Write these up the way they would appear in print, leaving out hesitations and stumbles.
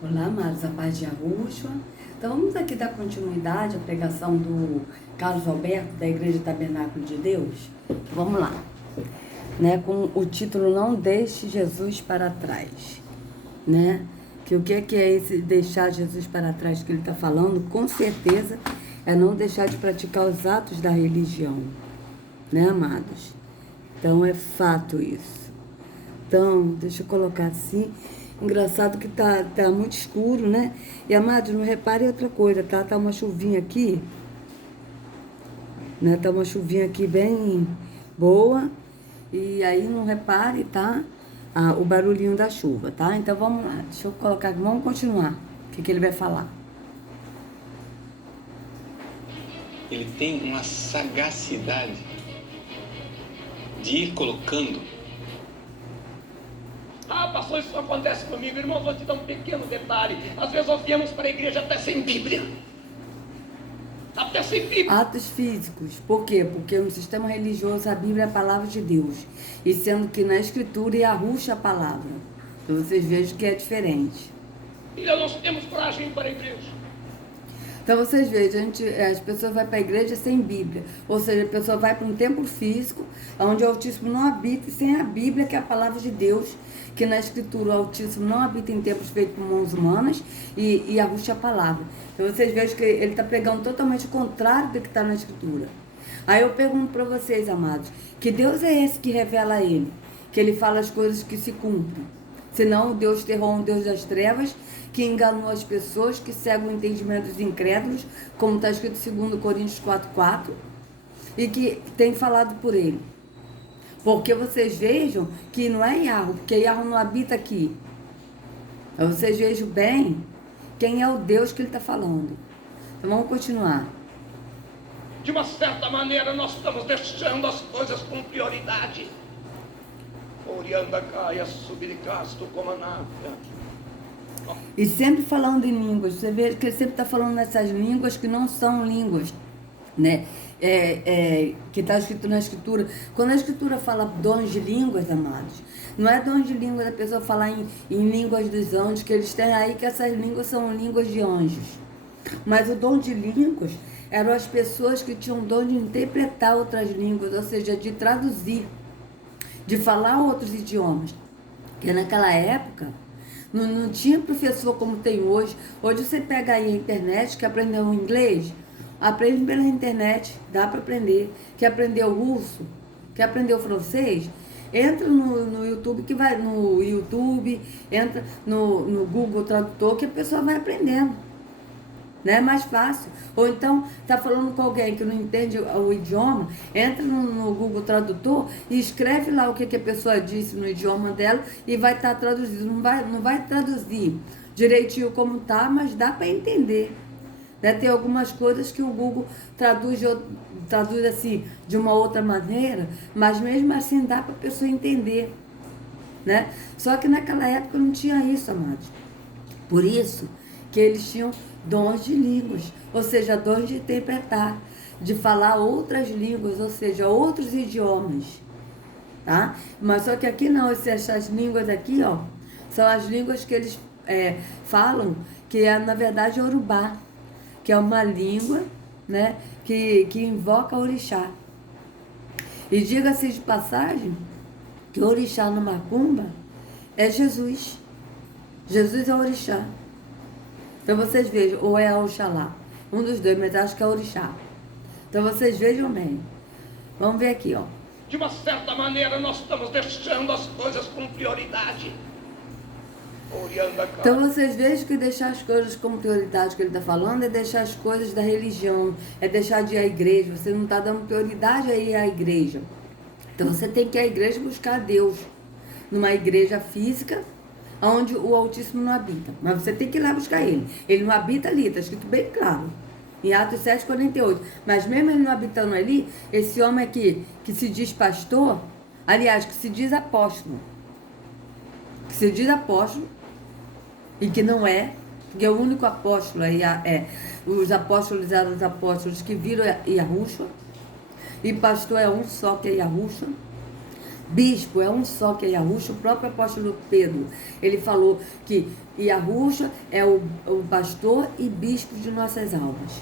Olá, amados, a paz de Yahushua. Então vamos aqui dar continuidade à pregação do Carlos Alberto, da Igreja Tabernáculo de Deus. Vamos lá, né? Com o título Não Deixe Jesus para Trás, né? Que o que é esse deixar Jesus para trás que ele está falando? Com certeza é não deixar de praticar os atos da religião, né, amados? Então é fato isso. Então, deixa eu colocar assim. Engraçado que tá muito escuro, né? E, amados, não repare outra coisa, tá? Tá uma chuvinha aqui, né? Tá uma chuvinha aqui bem boa. E aí não repare, tá? O barulhinho da chuva, tá? Então vamos lá, deixa eu colocar, vamos continuar. O que ele vai falar? Ele tem uma sagacidade de ir colocando. Pastor, isso acontece comigo. Irmãos, vou te dar um pequeno detalhe. Às vezes nós viemos para a igreja até sem Bíblia. Até sem Bíblia. Atos físicos. Por quê? Porque no sistema religioso a Bíblia é a palavra de Deus. E sendo que na Escritura Yahushua a palavra. Então vocês vejam que é diferente. E nós temos coragem para a igreja. Então vocês vejam, as pessoas vão para a igreja sem Bíblia. Ou seja, a pessoa vai para um templo físico, onde o Altíssimo não habita, e sem a Bíblia, que é a palavra de Deus, que na Escritura o Altíssimo não habita em templos feitos por mãos humanas, e Yahushua a palavra. Então vocês vejam que ele está pregando totalmente o contrário do que está na Escritura. Aí eu pergunto para vocês, amados, que Deus é esse que revela a ele? Que ele fala as coisas que se cumprem. Senão o Deus terror, um Deus das trevas, que enganou as pessoas, que cega o entendimento dos incrédulos, como está escrito em 2 Coríntios 4:4, e que tem falado por ele. Porque vocês vejam que não é Yahweh, porque Yahweh não habita aqui. Então vocês vejam bem quem é o Deus que ele está falando. Então vamos continuar. De uma certa maneira, nós estamos deixando as coisas com prioridade. Orianda caia, subiricasto, comanata. E sempre falando em línguas. Você vê que ele sempre está falando nessas línguas que não são línguas, né? Que está escrito na Escritura. Quando a Escritura fala dons de línguas, amados, não é dons de língua da pessoa falar em línguas dos anjos, que eles têm aí que essas línguas são línguas de anjos. Mas o dom de línguas eram as pessoas que tinham o dom de interpretar outras línguas, ou seja, de traduzir, de falar outros idiomas. Porque naquela época não tinha professor como tem hoje. Hoje você pega aí a internet, que aprendeu inglês, aprende pela internet, dá para aprender. Quer aprender o russo, quer aprender o francês, entra no YouTube, entra no Google Tradutor, que a pessoa vai aprendendo. Né? É mais fácil. Ou então, tá falando com alguém que não entende o idioma, entra no Google Tradutor e escreve lá o que a pessoa disse no idioma dela e vai estar traduzido. Não vai traduzir direitinho como tá, mas dá para entender. Né? Tem algumas coisas que o Google traduz assim de uma outra maneira, mas mesmo assim dá para a pessoa entender. Né? Só que naquela época não tinha isso, amados. Por isso que eles tinham dons de línguas, ou seja, dons de interpretar, de falar outras línguas, ou seja, outros idiomas, tá? Mas só que aqui não, essas línguas aqui, ó, são as línguas que eles falam, que é na verdade Yorubá, que é uma língua, né, que invoca orixá. E diga-se de passagem que orixá no Macumba é Jesus. Jesus é orixá. Então vocês vejam, ou é Oxalá, um dos dois, mas acho que é orixá. Então vocês vejam bem. Vamos ver aqui, ó. De uma certa maneira, nós estamos deixando as coisas com prioridade. Orianda caia. Então vocês vejam que deixar as coisas como prioridade que ele está falando é deixar as coisas da religião, é deixar de ir à igreja. Você não está dando prioridade a ir à igreja. Então você tem que ir à igreja buscar a Deus. Numa igreja física, onde o Altíssimo não habita. Mas você tem que ir lá buscar ele. Ele não habita ali, está escrito bem claro. Em Atos 7:48. Mas mesmo ele não habitando ali, esse homem aqui, que se diz pastor, aliás, que se diz apóstolo. Que se diz apóstolo, e que não é, porque o único apóstolo os apóstolos eram os apóstolos que viram Yahushua, e pastor é um só, que é Yahushua. Bispo é um só, que é Yahusha. O próprio apóstolo Pedro, ele falou que Yahusha é o pastor e bispo de nossas almas.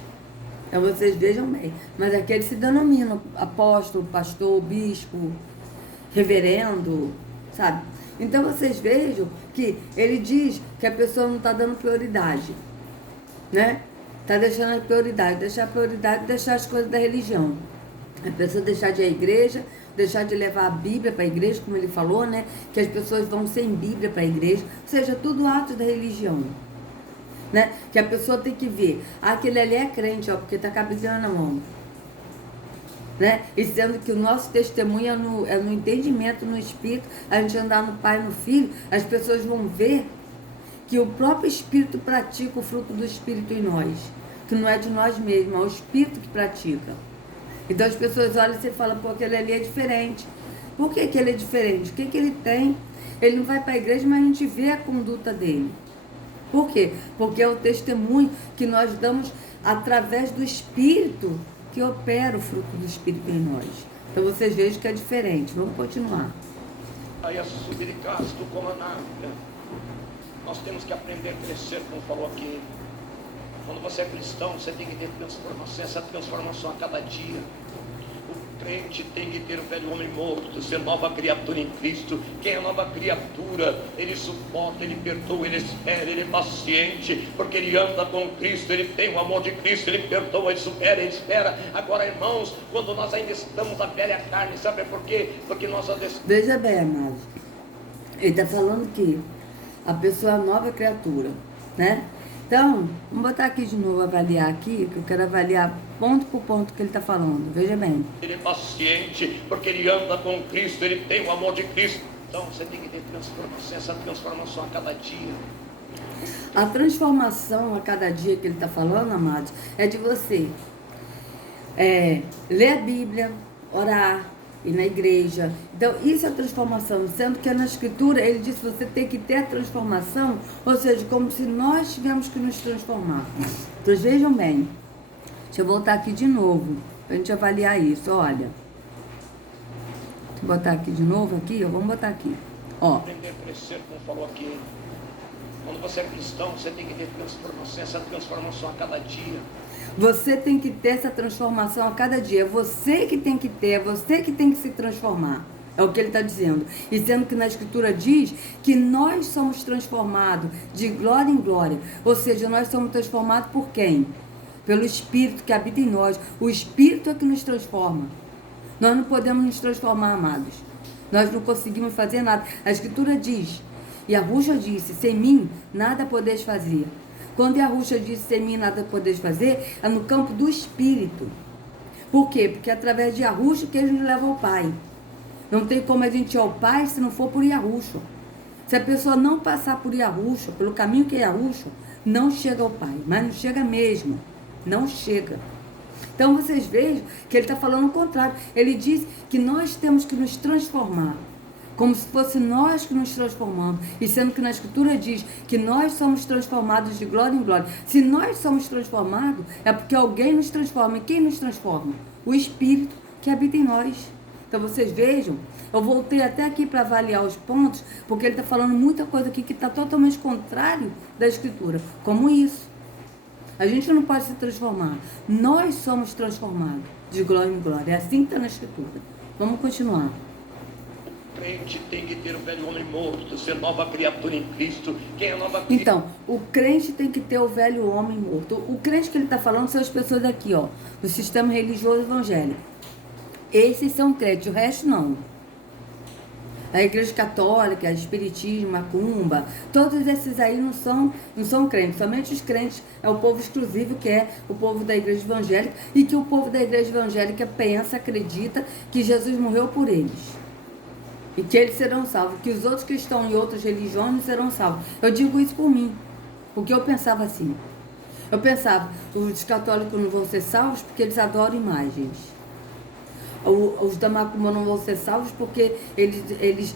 Então vocês vejam bem. Mas aqui ele se denomina apóstolo, pastor, bispo, reverendo, sabe? Então vocês vejam que ele diz que a pessoa não está dando prioridade, né? Está deixando a prioridade, deixar as coisas da religião. A pessoa deixar de ir à igreja, deixar de levar a Bíblia para a igreja, como ele falou, né? Que as pessoas vão sem Bíblia para a igreja, ou seja, tudo ato da religião, né? Que a pessoa tem que ver, aquele ali é crente, ó, porque está com a Bíblia na mão, né? E sendo que o nosso testemunho é no entendimento, no Espírito, a gente andar no Pai e no Filho, as pessoas vão ver que o próprio Espírito pratica o fruto do Espírito em nós, que não é de nós mesmos, é o Espírito que pratica. Então as pessoas olham e você fala, pô, aquele ali é diferente. Por que ele é diferente? O que ele tem? Ele não vai para a igreja, mas a gente vê a conduta dele. Por quê? Porque é o testemunho que nós damos através do Espírito que opera o fruto do Espírito em nós. Então vocês vejam que é diferente. Vamos continuar. Aí a subiricasto como a nave. Nós temos que aprender a crescer, como falou aqui. Quando você é cristão, você tem que ter transformação, essa transformação a cada dia. O crente tem que ter o velho homem morto, ser nova criatura em Cristo. Quem é nova criatura, ele suporta, ele perdoa, ele espera, ele é paciente, porque ele anda com Cristo, ele tem o amor de Cristo, ele perdoa, ele supera, ele espera. Agora, irmãos, quando nós ainda estamos na velha carne, sabe por quê? Porque nós ainda... Veja bem, amados, ele está falando que a pessoa é a nova criatura, né? Então, vamos botar aqui de novo, avaliar aqui, que eu quero avaliar ponto por ponto que ele está falando. Veja bem. Ele é paciente, porque ele anda com Cristo, ele tem o amor de Cristo. Então, você tem que ter transformação, essa transformação a cada dia. A transformação a cada dia que ele está falando, amados, é de você ler a Bíblia, orar, ir na igreja. Então, isso é transformação, sendo que na Escritura ele diz que você tem que ter a transformação, ou seja, como se nós tivéssemos que nos transformar. Então, vejam bem, deixa eu voltar aqui de novo, para a gente avaliar isso, olha. Deixa eu botar aqui de novo, aqui, vamos botar aqui, ó. Aprender a crescer, como falou aqui. Quando você é cristão, você tem que ter transformação, essa transformação a cada dia. Você tem que ter essa transformação a cada dia. É você que tem que ter, é você que tem que se transformar. É o que ele está dizendo. E sendo que na Escritura diz que nós somos transformados de glória em glória. Ou seja, nós somos transformados por quem? Pelo Espírito que habita em nós. O Espírito é que nos transforma. Nós não podemos nos transformar, amados. Nós não conseguimos fazer nada. A Escritura diz, e Yahusha disse, sem mim nada podeis fazer. Quando Yahusha disse, sem mim nada podeis fazer, é no campo do Espírito. Por quê? Porque é através de Yahusha que ele nos leva ao Pai. Não tem como a gente ir ao Pai se não for por Yahusha. Se a pessoa não passar por Yahusha, pelo caminho que é Yahusha, não chega ao Pai. Mas não chega mesmo. Não chega. Então vocês vejam que ele está falando o contrário. Ele diz que nós temos que nos transformar. Como se fosse nós que nos transformamos. E sendo que na Escritura diz que nós somos transformados de glória em glória. Se nós somos transformados, é porque alguém nos transforma. E quem nos transforma? O Espírito que habita em nós. Então vocês vejam, eu voltei até aqui para avaliar os pontos, porque ele está falando muita coisa aqui que está totalmente contrário da Escritura. Como isso. A gente não pode se transformar. Nós somos transformados de glória em glória. É assim que está na Escritura. Vamos continuar. O crente tem que ter o velho homem morto, ser nova criatura em Cristo. Quem é nova criatura? Então, o crente tem que ter o velho homem morto. O crente que ele está falando são as pessoas aqui, ó, do sistema religioso evangélico. Esses são crentes, o resto não. A igreja católica, espiritismo, macumba, todos esses aí não são crentes. Somente os crentes é o povo exclusivo, que é o povo da igreja evangélica, e que o povo da igreja evangélica pensa, acredita que Jesus morreu por eles. E que eles serão salvos, que os outros que estão em outras religiões não serão salvos. Eu digo isso por mim, porque eu pensava assim. Eu pensava, os católicos não vão ser salvos porque eles adoram imagens. Os da macumba não vão ser salvos porque eles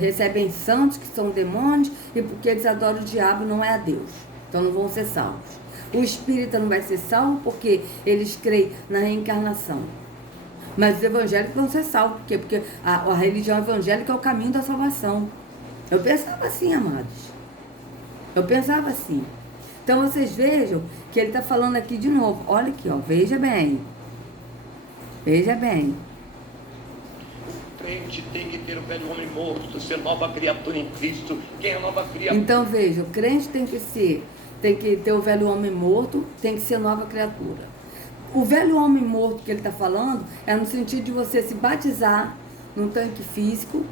recebem santos, que são demônios, e porque eles adoram o diabo, não é a Deus. Então não vão ser salvos. O espírita não vai ser salvo porque eles creem na reencarnação. Mas os evangélicos vão ser salvos. Por quê? Porque a religião evangélica é o caminho da salvação. Eu pensava assim, amados. Eu pensava assim. Então vocês vejam que ele está falando aqui de novo. Olha aqui, ó. Veja bem. Veja bem. O crente tem que ter o velho homem morto, ser nova criatura em Cristo. Quem é nova criatura? Então veja, o crente tem que ter o velho homem morto, tem que ser nova criatura. O velho homem morto que ele está falando é no sentido de você se batizar num tanque físico,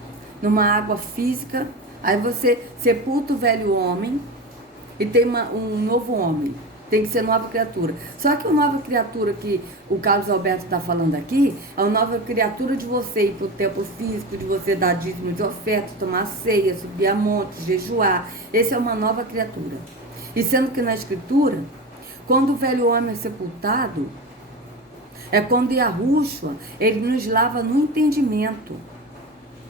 numa água física, aí você sepulta o velho homem e tem um novo homem. Tem que ser nova criatura. Só que a nova criatura que o Carlos Alberto está falando aqui é a nova criatura de você ir para o templo físico, de você dar dízimo de oferta, tomar ceia, subir a monte, jejuar. Essa é uma nova criatura. E sendo que na Escritura, quando o velho homem é sepultado, é quando Yahushua, ele nos lava no entendimento.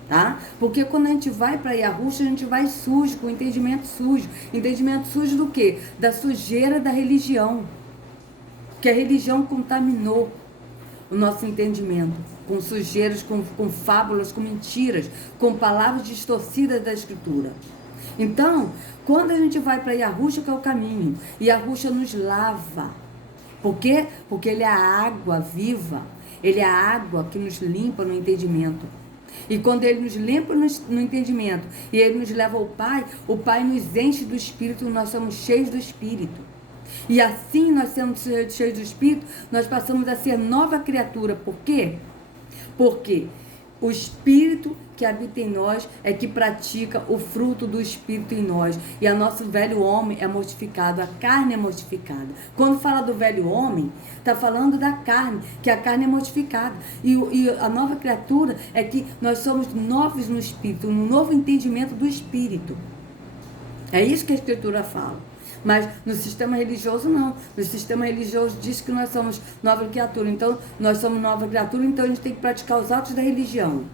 Tá? Porque quando a gente vai para Yahushua, a gente vai sujo, com entendimento sujo. Entendimento sujo do quê? Da sujeira da religião. Que a religião contaminou o nosso entendimento. Com sujeiras, com fábulas, com mentiras, com palavras distorcidas da Escritura. Então, quando a gente vai para Yahushua, que é o caminho, Yahushua nos lava. Por quê? Porque ele é a água viva. Ele é a água que nos limpa no entendimento. E quando ele nos limpa no entendimento e ele nos leva ao Pai, o Pai nos enche do Espírito, nós somos cheios do Espírito. E assim nós sendo cheios do Espírito, nós passamos a ser nova criatura. Por quê? Porque o Espírito que habita em nós é que pratica o fruto do Espírito em nós. E o nosso velho homem é mortificado, a carne é mortificada. Quando fala do velho homem, está falando da carne, que a carne é mortificada. E a nova criatura é que nós somos novos no Espírito, um novo entendimento do Espírito. É isso que a Escritura fala. Mas no sistema religioso não. No sistema religioso diz que nós somos nova criatura. Então, nós somos nova criatura, então a gente tem que praticar os atos da religião.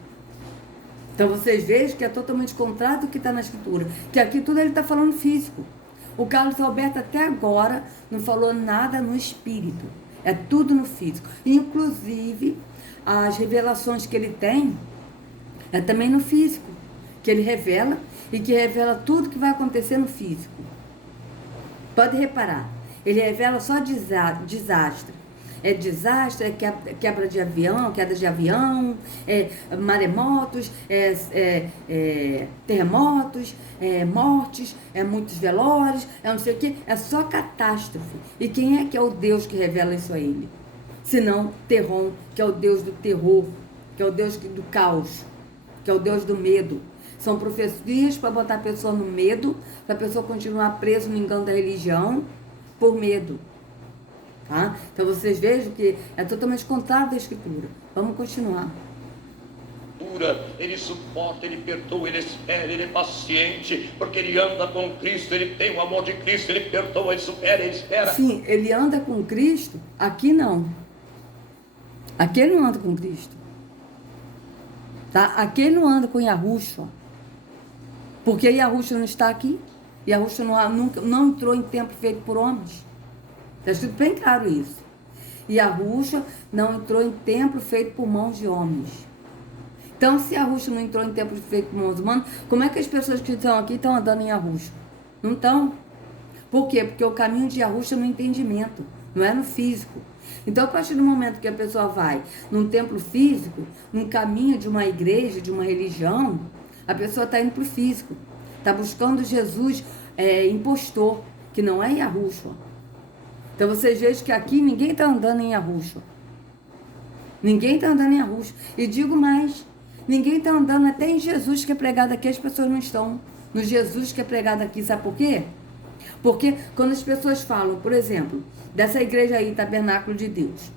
Então vocês vejam que é totalmente contrário do que está na Escritura. Que aqui tudo ele está falando físico. O Carlos Alberto até agora não falou nada no espírito. É tudo no físico. Inclusive, as revelações que ele tem é também no físico. Que ele revela e que revela tudo que vai acontecer no físico. Pode reparar. Ele revela só desastre. É desastre, é quebra de avião, queda de avião, maremotos, terremotos, mortes, muitos velórios, não sei o quê. É só catástrofe. E quem é que é o Deus que revela isso a ele? Senão Terron, que é o Deus do terror, que é o Deus do caos, que é o Deus do medo. São profecias para botar a pessoa no medo, para a pessoa continuar presa no engano da religião, por medo. Tá? Então vocês vejam que é totalmente contrário da Escritura. Vamos continuar. Ele suporta, ele perdoa, ele espera, ele é paciente, porque ele anda com Cristo, ele tem o amor de Cristo, ele perdoa, ele supera, ele espera. Sim, ele anda com Cristo, aqui não. Aqui ele não anda com Cristo. Tá? Aqui ele não anda com Yahushua. Porque Yahushua não está aqui. Yahushua não entrou em templo feito por homens. Está escrito bem claro isso. Yahushua não entrou em templo feito por mãos de homens. Então, se Yahushua não entrou em templo feito por mãos humanas, como é que as pessoas que estão aqui estão andando em Yahushua? Não estão. Por quê? Porque o caminho de Yahushua é no entendimento, não é no físico. Então, a partir do momento que a pessoa vai num templo físico, num caminho de uma igreja, de uma religião, a pessoa está indo para o físico. Está buscando Jesus impostor, que não é Yahushua. Então vocês vejam que aqui ninguém está andando em Yahushua. Ninguém está andando em Yahushua. E digo mais, ninguém está andando até em Jesus que é pregado aqui, as pessoas não estão no Jesus que é pregado aqui. Sabe por quê? Porque quando as pessoas falam, por exemplo, dessa igreja aí, Tabernáculo de Deus,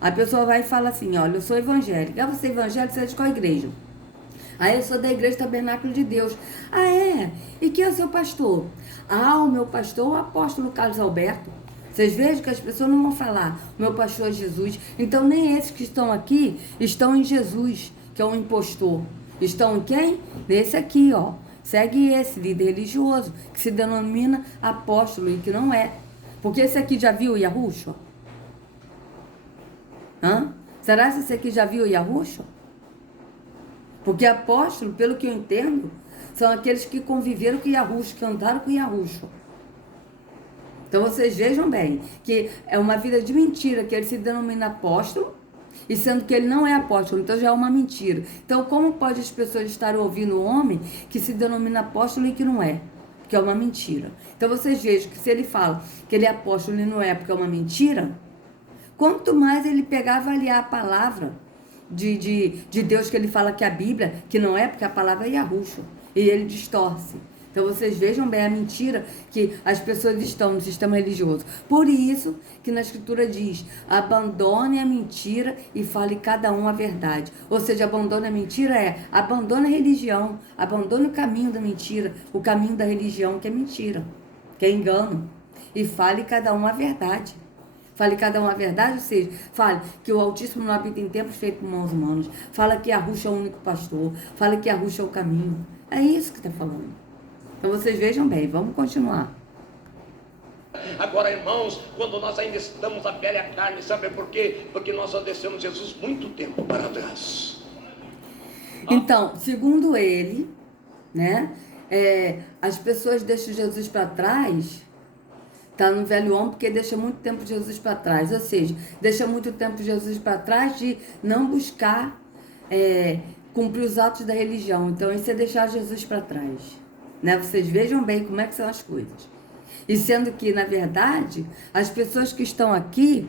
a pessoa vai e fala assim, olha, eu sou evangélica. Você é evangélica, você é de qual igreja? Ah, eu sou da igreja Tabernáculo de Deus. Ah, é? E quem é o seu pastor? Ah, o meu pastor é o apóstolo Carlos Alberto. Vocês vejam que as pessoas não vão falar, o meu pastor é Jesus. Então, nem esses que estão aqui estão em Jesus, que é um impostor. Estão em quem? Nesse aqui, ó. Segue esse líder religioso, que se denomina apóstolo e que não é. Porque esse aqui já viu Yahushua? Será que você aqui já viu Yahushua? Porque apóstolo, pelo que eu entendo, são aqueles que conviveram com Yahushua, que andaram com Yahushua. Então vocês vejam bem, que é uma vida de mentira, que ele se denomina apóstolo, e sendo que ele não é apóstolo, então já é uma mentira. Então como pode as pessoas estarem ouvindo um homem que se denomina apóstolo e que não é? Que é uma mentira. Então vocês vejam que se ele fala que ele é apóstolo e não é porque é uma mentira, quanto mais ele pegar e avaliar a palavra de Deus, que ele fala que a Bíblia, que não é porque a palavra é Yahushua, e ele distorce. Então vocês vejam bem a mentira que as pessoas estão no sistema religioso. Por isso que na Escritura diz, abandone a mentira e fale cada um a verdade. Ou seja, abandone a mentira abandone a religião, abandone o caminho da mentira, o caminho da religião que é mentira, que é engano. E fale cada um a verdade. Fale cada um a verdade, ou seja, fale que o Altíssimo não habita em templos feitos por mãos humanas. Fala que Yahushua é o único pastor. Fala que Yahushua é o caminho. É isso que está falando. Então vocês vejam bem, vamos continuar. Agora, irmãos, quando nós ainda estamos à velha carne, sabe por quê? Porque nós obedecemos Jesus muito tempo para trás. Então, segundo ele, né, as pessoas deixam Jesus para trás, tá no velho homem, porque deixa muito tempo Jesus para trás. Ou seja, deixa muito tempo Jesus para trás de não buscar cumprir os atos da religião. Então, isso é deixar Jesus para trás. Né? Vocês vejam bem como é que são as coisas. E sendo que, na verdade, as pessoas que estão aqui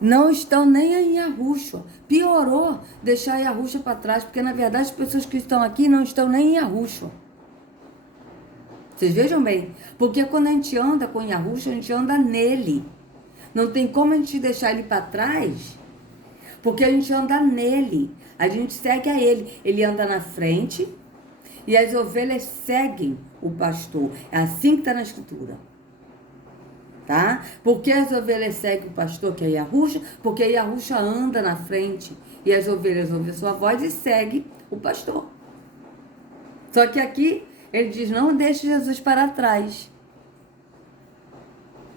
não estão nem em Yahushua. Piorou deixar Yahushua para trás, porque, na verdade, as pessoas que estão aqui não estão nem em Yahushua. Vocês vejam bem. Porque quando a gente anda com Yahushua, a gente anda nele. Não tem como a gente deixar ele para trás, porque a gente anda nele. A gente segue a ele. Ele anda na frente e as ovelhas seguem o pastor. É assim que está na Escritura. Tá? Porque as ovelhas seguem o pastor, que é Yahushua, porque Yahushua anda na frente e as ovelhas ouvem sua voz e seguem o pastor. Só que aqui ele diz, não deixe Jesus para trás.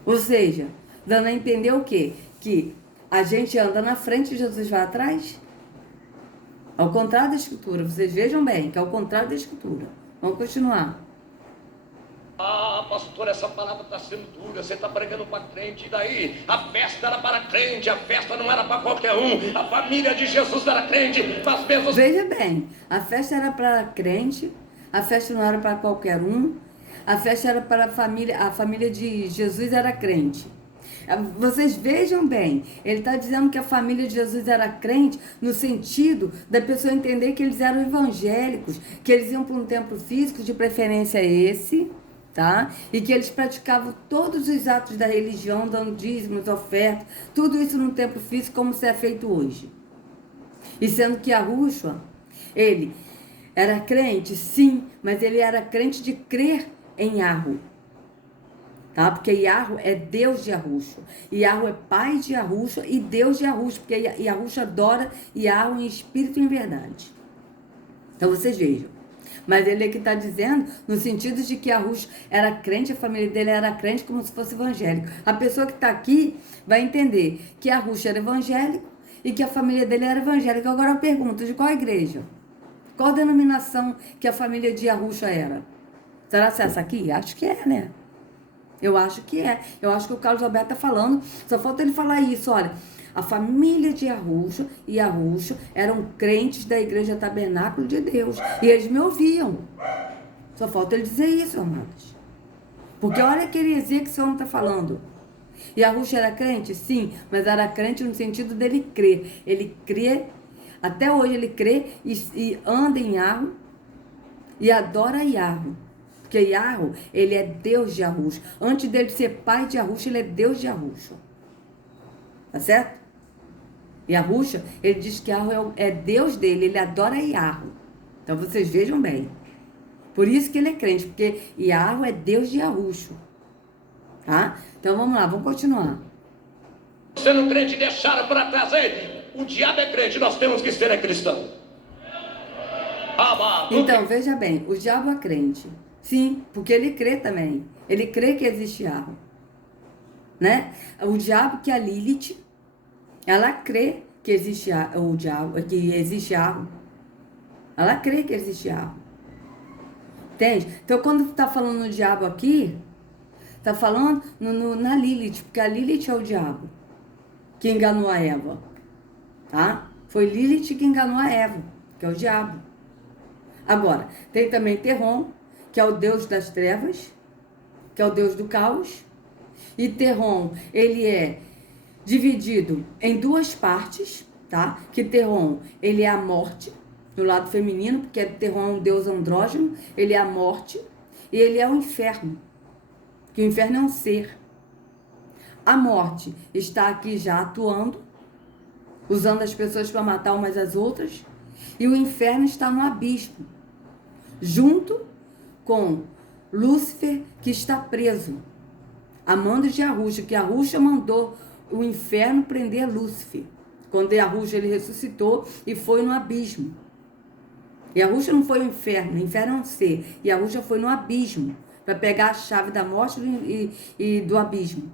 Ou seja, dando a entender o quê? Que a gente anda na frente e Jesus vai atrás? Ao contrário da Escritura. Vocês vejam bem que é ao contrário da Escritura. Vamos continuar. Ah, pastor, essa palavra está sendo dura, você está pregando para crente, e daí? A festa era para crente, a festa não era para qualquer um, a família de Jesus era crente, mas mesmo... Veja bem, a festa era para crente, a festa não era para qualquer um, a festa era para a família de Jesus era crente. Vocês vejam bem, ele está dizendo que a família de Jesus era crente no sentido da pessoa entender que eles eram evangélicos, que eles iam para um templo físico, de preferência esse, tá? E que eles praticavam todos os atos da religião, dando dízimos, ofertas, tudo isso no templo físico como se é feito hoje. E sendo que Yahushua, ele era crente, sim, mas ele era crente de crer em Yahu. Tá? Porque Yahu é Deus de Yahushua. Yahu é pai de Yahushua e Deus de Yahushua, porque Yahushua adora Yahu em espírito e em verdade. Então vocês vejam. Mas ele aqui está dizendo no sentido de que Yahushua era crente, a família dele era crente como se fosse evangélico. A pessoa que está aqui vai entender que Yahushua era evangélico e que a família dele era evangélica. Agora eu pergunto, de qual igreja? Qual denominação que a família de Yahushua era? Será que é essa aqui? Acho que é, né? Eu acho que é. Eu acho que o Carlos Alberto está falando. Só falta ele falar isso. Olha, a família de Yahushua e Yahushua eram crentes da Igreja Tabernáculo de Deus. E eles me ouviam. Só falta ele dizer isso, amados. Porque olha que heresia que esse homem está falando. Yahushua era crente? Sim. Mas era crente no sentido dele crer. Ele crê, até hoje ele crê e anda em Yahu e adora Yahu. Porque Yahu, ele é Deus de Yahushua. Antes dele ser pai de Yahushua, ele é Deus de Yahushua. Tá certo? Yahushua, ele diz que Yahu é Deus dele, ele adora Yahu. Então vocês vejam bem. Por isso que ele é crente, porque Yahu é Deus de Yahushua. Tá? Então vamos lá, vamos continuar. Sendo crente, deixaram para trás aí. O diabo é crente, nós temos que ser cristão. Então, veja bem, o diabo é crente. Sim, porque ele crê também. Ele crê que existe Yahu. Né? O diabo, que é a Lilith, ela crê que existe o diabo, que existe algo. Ela crê que existe algo. Entende? Então, quando está falando no diabo aqui, está falando na Lilith, porque a Lilith é o diabo que enganou a Eva. Tá? Foi Lilith que enganou a Eva, que é o diabo. Agora, tem também Terron, que é o deus das trevas, que é o deus do caos. E Terron, ele é dividido em duas partes, tá? Que Terron, ele é a morte, do lado feminino, porque Terron é um deus andrógeno, ele é a morte, e ele é o inferno, que o inferno é um ser. A morte está aqui já atuando, usando as pessoas para matar umas às outras, e o inferno está no abismo, junto com Lúcifer, que está preso, a mando de Yahusha, que Yahusha mandou o inferno prender Lúcifer. Quando Yahusha ele ressuscitou e foi no abismo. Yahusha não foi o inferno é um ser. Yahusha foi no abismo, para pegar a chave da morte e do abismo.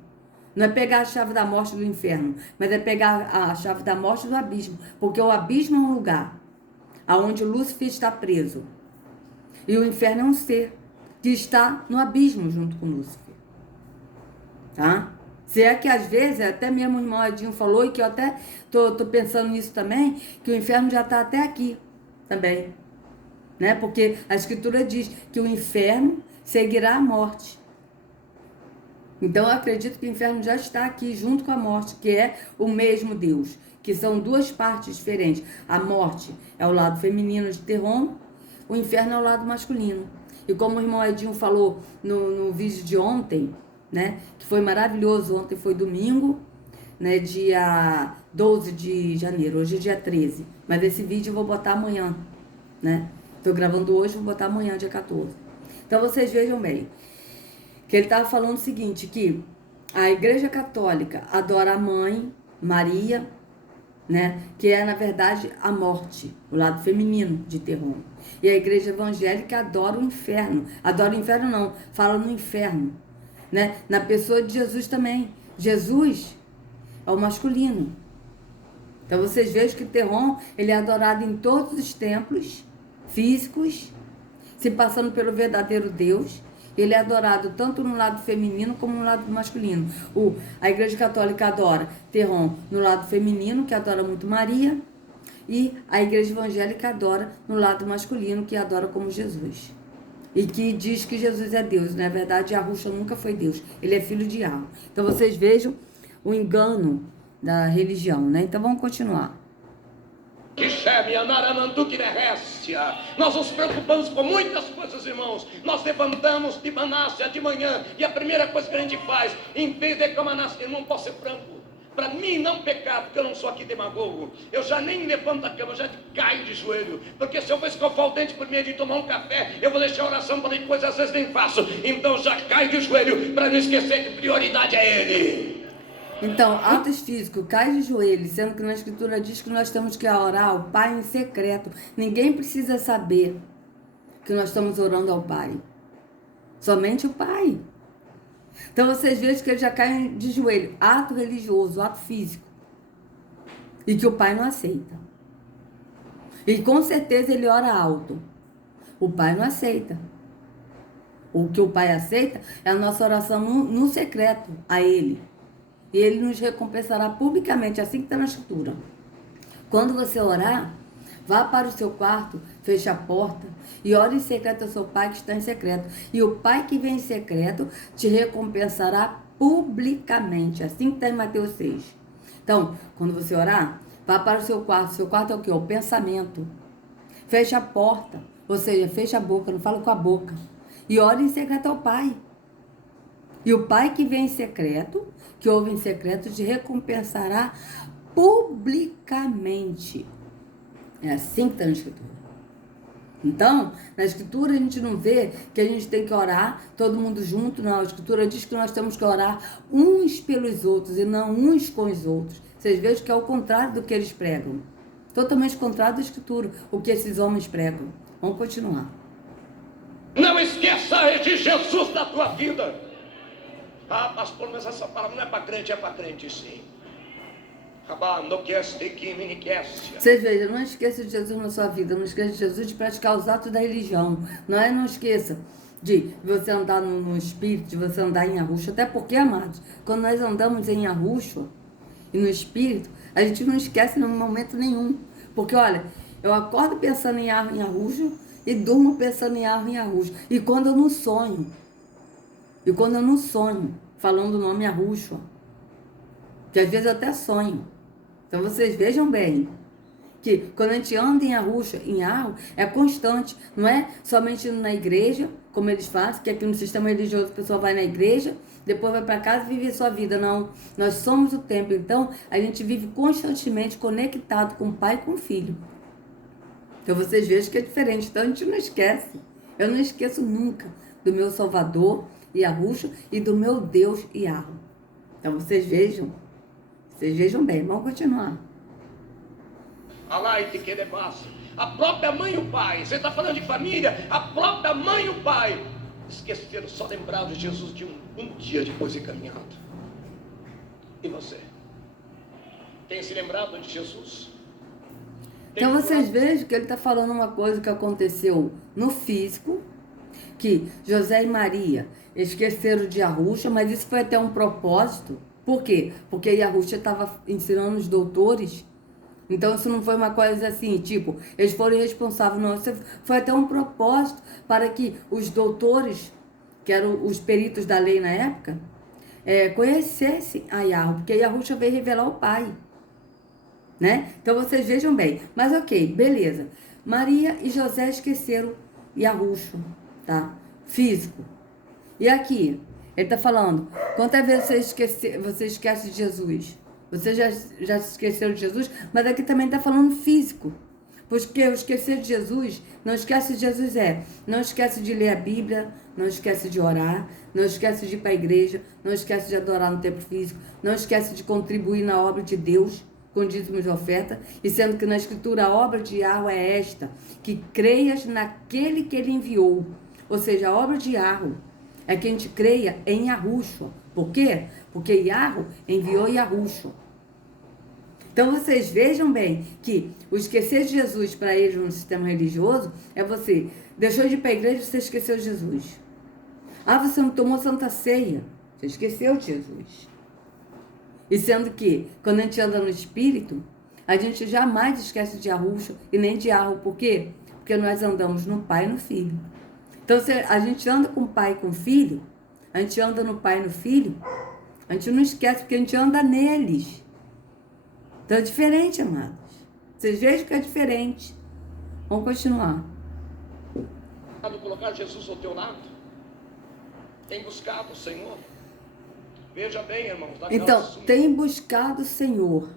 Não é pegar a chave da morte do inferno, mas é pegar a chave da morte do abismo. Porque o abismo é um lugar onde Lúcifer está preso. E o inferno é um ser que está no abismo junto com Lúcifer. Tá? Se é que às vezes, até mesmo o irmão Edinho falou, e que eu até tô pensando nisso também, que o inferno já está até aqui também. Né? Porque a Escritura diz que o inferno seguirá a morte. Então eu acredito que o inferno já está aqui junto com a morte, que é o mesmo Deus, que são duas partes diferentes. A morte é o lado feminino de Terron, o inferno é o lado masculino. E como o irmão Edinho falou no vídeo de ontem, né, que foi maravilhoso, ontem foi domingo, né, dia 12 de janeiro, hoje é dia 13, mas esse vídeo eu vou botar amanhã, né? Estou gravando hoje, vou botar amanhã, dia 14. Então vocês vejam bem, que ele estava falando o seguinte, que a Igreja Católica adora a Mãe, Maria, né? Que é, na verdade, a morte, o lado feminino de Terron. E a Igreja Evangélica adora o inferno. Adora o inferno não, fala no inferno, né? Na pessoa de Jesus também. Jesus é o masculino. Então vocês vejam que Terron, ele é adorado em todos os templos físicos, se passando pelo verdadeiro Deus. Ele é adorado tanto no lado feminino como no lado masculino. A Igreja Católica adora Terron no lado feminino, que adora muito Maria, e a Igreja Evangélica adora no lado masculino, que adora como Jesus. E que diz que Jesus é Deus. Na verdade, Yahusha nunca foi Deus. Ele é filho de Yahweh. Então vocês vejam o engano da religião, né? Então vamos continuar. Nós nos preocupamos com muitas coisas, irmãos. Nós levantamos de Manásia de manhã e a primeira coisa que a gente faz, em vez de que Manásia, irmão, posso ser franco, para mim não pecar, porque eu não sou aqui demagogo, eu já nem levanto da cama, eu já caio de joelho, porque se eu vou escovar o dente por meio de tomar um café, eu vou deixar a oração para coisa às vezes nem faço, então já caio de joelho para não esquecer que prioridade é Ele. Então, atos físicos, cai de joelhos, sendo que na Escritura diz que nós temos que orar ao Pai em secreto. Ninguém precisa saber que nós estamos orando ao Pai. Somente o Pai. Então vocês vejam que ele já cai de joelho. Ato religioso, ato físico. E que o Pai não aceita. E com certeza ele ora alto. O Pai não aceita. O que o Pai aceita é a nossa oração no secreto a Ele. E Ele nos recompensará publicamente, assim que está na Escritura. Quando você orar, vá para o seu quarto, feche a porta e ore em secreto ao seu Pai que está em secreto. E o Pai que vem em secreto te recompensará publicamente, assim que está em Mateus 6. Então, quando você orar, vá para o seu quarto. Seu quarto é o quê? O pensamento. Feche a porta, ou seja, feche a boca, não fala com a boca. E ore em secreto ao Pai. E o Pai que vem em secreto, que ouve em secreto, te recompensará publicamente. É assim que está na Escritura. Então, na Escritura a gente não vê que a gente tem que orar todo mundo junto, não. A Escritura diz que nós temos que orar uns pelos outros e não uns com os outros. Vocês vejam que é o contrário do que eles pregam. Totalmente contrário da Escritura, o que esses homens pregam. Vamos continuar. Não esqueça de Jesus da tua vida. Ah, pastor, mas essa palavra não é para crente, é para crente sim. Vocês vejam, não esqueça de Jesus na sua vida, não esqueça de Jesus de praticar os atos da religião. Não esqueça de você andar no espírito, de você andar em Yahushua. Até porque, amados, quando nós andamos em Yahushua e no espírito, a gente não esquece em momento nenhum. Porque, olha, eu acordo pensando em Yahushua e durmo pensando em Yahushua. E quando eu não sonho, falando o nome Yahushua, que às vezes eu até sonho. Então vocês vejam bem que quando a gente anda em Yahushua, em Yahweh, é constante, não é somente indo na igreja, como eles fazem, que aqui no sistema religioso a pessoa vai na igreja, depois vai para casa e vive a sua vida. Não, nós somos o templo, então a gente vive constantemente conectado com o Pai e com o Filho. Então vocês vejam que é diferente, então a gente não esquece. Eu não esqueço nunca do meu Salvador, Yahushua, e do meu Deus, Yahweh. Então vocês vejam bem, vamos continuar. A própria mãe e o pai, você está falando de família, a própria mãe e o pai esqueceram, só lembraram de Jesus de um dia depois de caminhado. E você? Tem se lembrado de Jesus? Então vocês vejam que ele está falando uma coisa que aconteceu no físico, que José e Maria esqueceram de Yahushua, mas isso foi até um propósito. Por quê? Porque Yahushua estava ensinando os doutores. Então isso não foi uma coisa assim, tipo, eles foram responsáveis, não. Isso foi até um propósito para que os doutores, que eram os peritos da lei na época, conhecessem a Yahushua, porque Yahushua veio revelar o Pai. Né? Então vocês vejam bem. Mas ok, beleza. Maria e José esqueceram Yahushua, tá? Físico. E aqui, ele está falando, quantas vezes você esquece de Jesus? Você já se esqueceu de Jesus? Mas aqui também está falando físico. Porque o esquecer de Jesus, não esquece de Jesus não esquece de ler a Bíblia, não esquece de orar, não esquece de ir para a igreja, não esquece de adorar no templo físico, não esquece de contribuir na obra de Deus, com dízimos de oferta, e sendo que na Escritura a obra de Yahweh é esta, que creias naquele que ele enviou. Ou seja, a obra de Yahweh é que a gente creia em Yahushua. Por quê? Porque Yahweh enviou Yahushua. Então vocês vejam bem que o esquecer de Jesus para eles no sistema religioso é você deixou de ir para a igreja e você esqueceu de Jesus. Você não tomou Santa Ceia, você esqueceu de Jesus. E sendo que, quando a gente anda no Espírito, a gente jamais esquece de Yahushua e nem de Yahweh. Por quê? Porque nós andamos no Pai e no Filho. Então, se a gente anda com o Pai e com o Filho, a gente anda no Pai e no Filho, a gente não esquece, porque a gente anda neles. Então é diferente, amados. Vocês vejam que é diferente. Vamos continuar. Colocar Jesus ao teu lado. Tem buscado o Senhor. Veja bem, irmãos. Então, tem buscado o Senhor.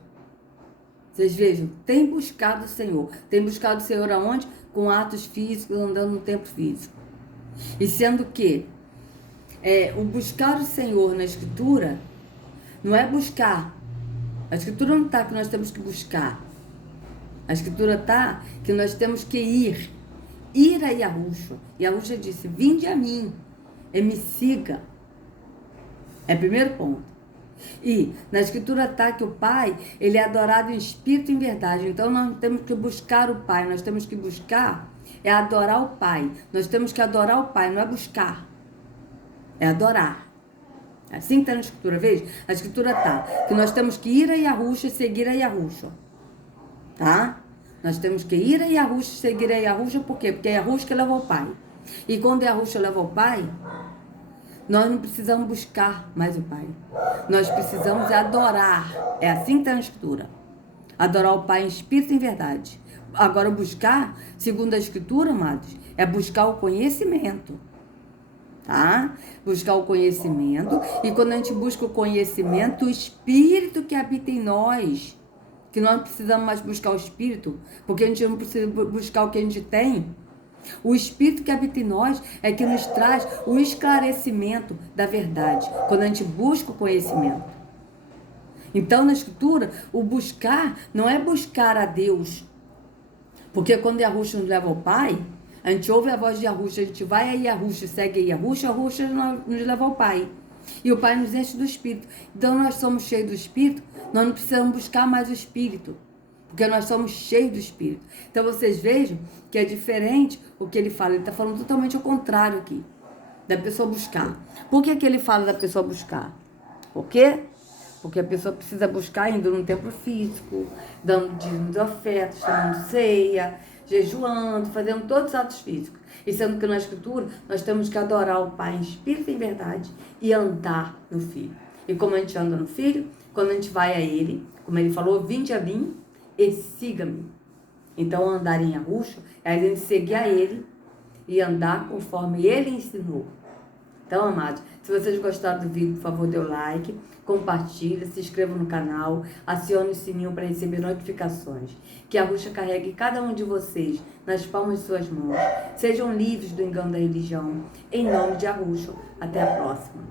Vocês vejam, tem buscado o Senhor. Tem buscado o Senhor aonde? Com atos físicos, andando no tempo físico. E sendo que o buscar o Senhor na Escritura não é buscar. A Escritura não está que nós temos que buscar. A Escritura está que nós temos que ir. Ir a Yahushua. Yahushua disse, vinde a mim e me siga. É o primeiro ponto. E na Escritura está que o Pai, ele é adorado em espírito e em verdade. Então nós temos que buscar o Pai. Nós temos que buscar adorar o Pai. Nós temos que adorar o Pai, não é buscar. É adorar. Assim que está na Escritura, veja? A Escritura está que nós temos que ir a Yahushua e seguir a Yahushua. Tá? Nós temos que ir a Yahushua e seguir a Yahushua, por quê? Porque é Yahushua que leva ao Pai. E quando Yahushua leva ao Pai, nós não precisamos buscar mais o Pai. Nós precisamos adorar. É assim que está na Escritura. Adorar o Pai em espírito e em verdade. Agora, buscar, segundo a Escritura, amados, é buscar o conhecimento. Tá? Buscar o conhecimento. E quando a gente busca o conhecimento, o Espírito que habita em nós, que nós não precisamos mais buscar o Espírito, porque a gente não precisa buscar o que a gente tem. O Espírito que habita em nós é que nos traz o esclarecimento da verdade, quando a gente busca o conhecimento. Então, na Escritura, o buscar não é buscar a Deus, porque quando Yahushua nos leva ao Pai, a gente ouve a voz de Yahushua, a gente vai a Yahushua, segue a Yahushua nos leva ao Pai. E o Pai nos enche do Espírito. Então nós somos cheios do Espírito, nós não precisamos buscar mais o Espírito, porque nós somos cheios do Espírito. Então vocês vejam que é diferente o que ele fala. Ele está falando totalmente ao contrário aqui, da pessoa buscar. Por que ele fala da pessoa buscar? Por quê? Porque a pessoa precisa buscar indo no templo físico, dando dízimos de ofertas, tomando ceia, jejuando, fazendo todos os atos físicos. E sendo que na Escritura nós temos que adorar o Pai em espírito e em verdade e andar no Filho. E como a gente anda no Filho? Quando a gente vai a Ele, como Ele falou, vinde a mim e siga-me. Então andar em Arusha é a gente seguir a Ele e andar conforme Ele ensinou. Então, amados, se vocês gostaram do vídeo, por favor, dê o like, compartilhe, se inscreva no canal, acione o sininho para receber notificações. Que a Arusha carregue cada um de vocês nas palmas de suas mãos. Sejam livres do engano da religião. Em nome de Arusha. Até a próxima.